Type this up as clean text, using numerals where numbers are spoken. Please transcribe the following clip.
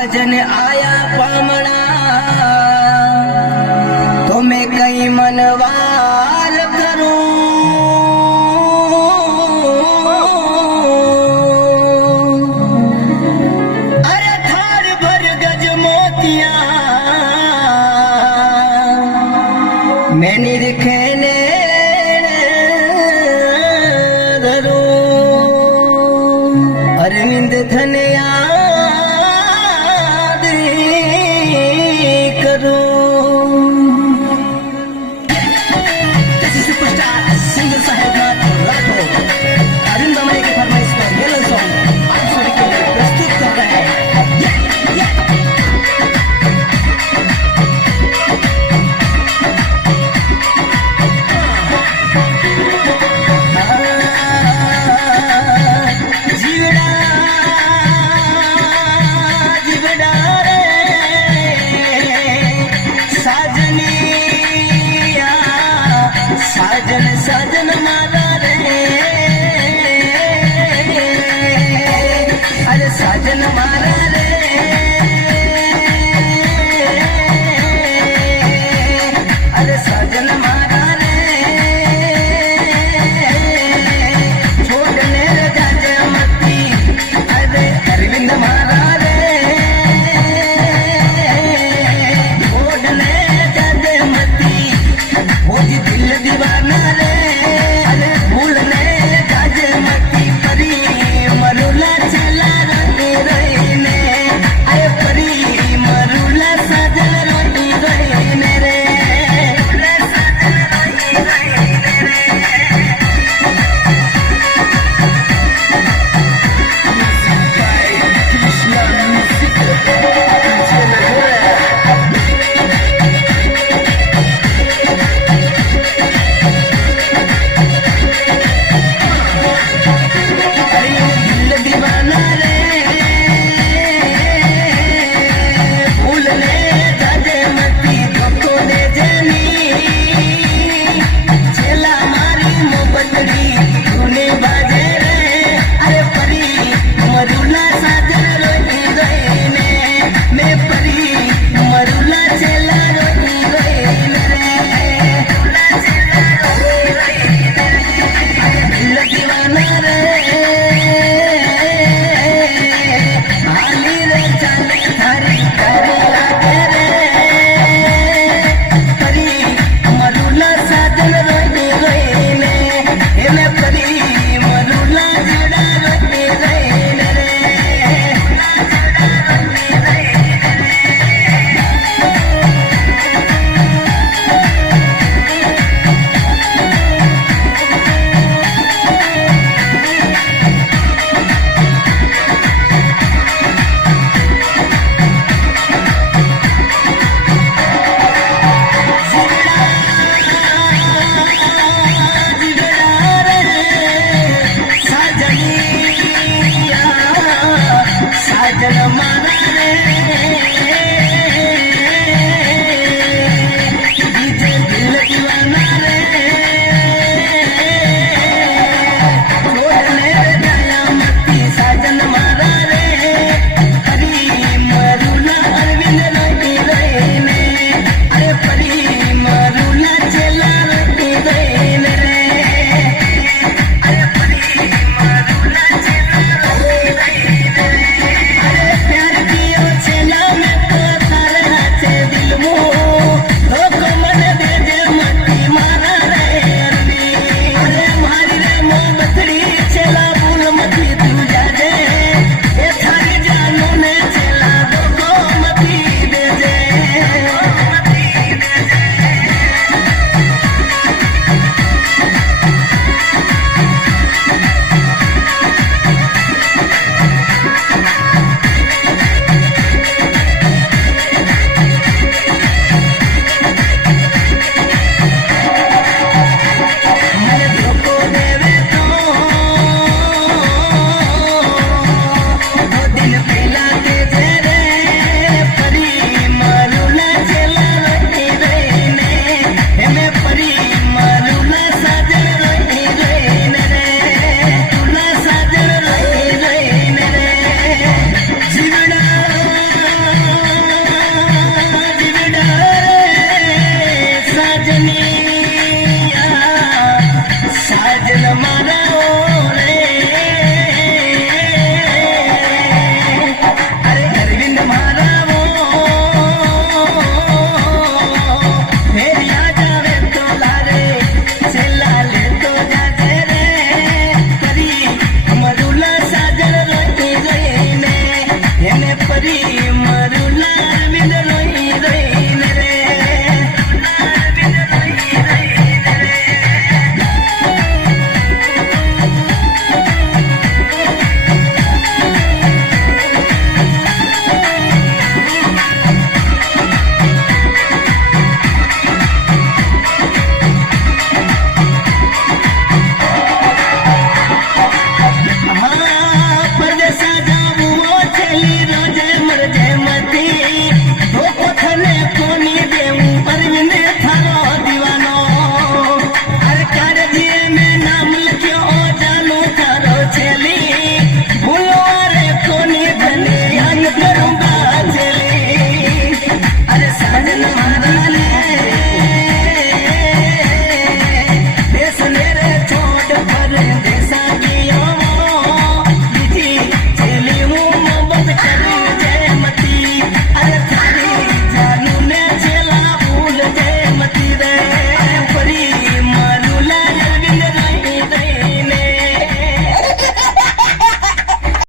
साजन आया पामणा तो मैं कई मनवाल करूं। अरे थार भर गज मोतिया मैंने दिखेने अरविंद धनया करो। सुपरस्टार सिंगर साहेब राठौर अरविंद दमानी की फरमाइश पर मेलन सॉन्ग आप सभी के लिए प्रस्तुत कर रहे हैं। साजन साजन मारा रे अरे साजन मारा रे अरे साजन मारा रे छोड़ने जाजे मती अरे अरविंद मारा रे छोड़ने जाजे मती वो दिल दीवाना रे अरे भूलने जाजे मती परी मरुला चला रही रहीने अरे परी मरुला साजन रही रहीने रे साजन रही रहीने रे। प्यारे राणी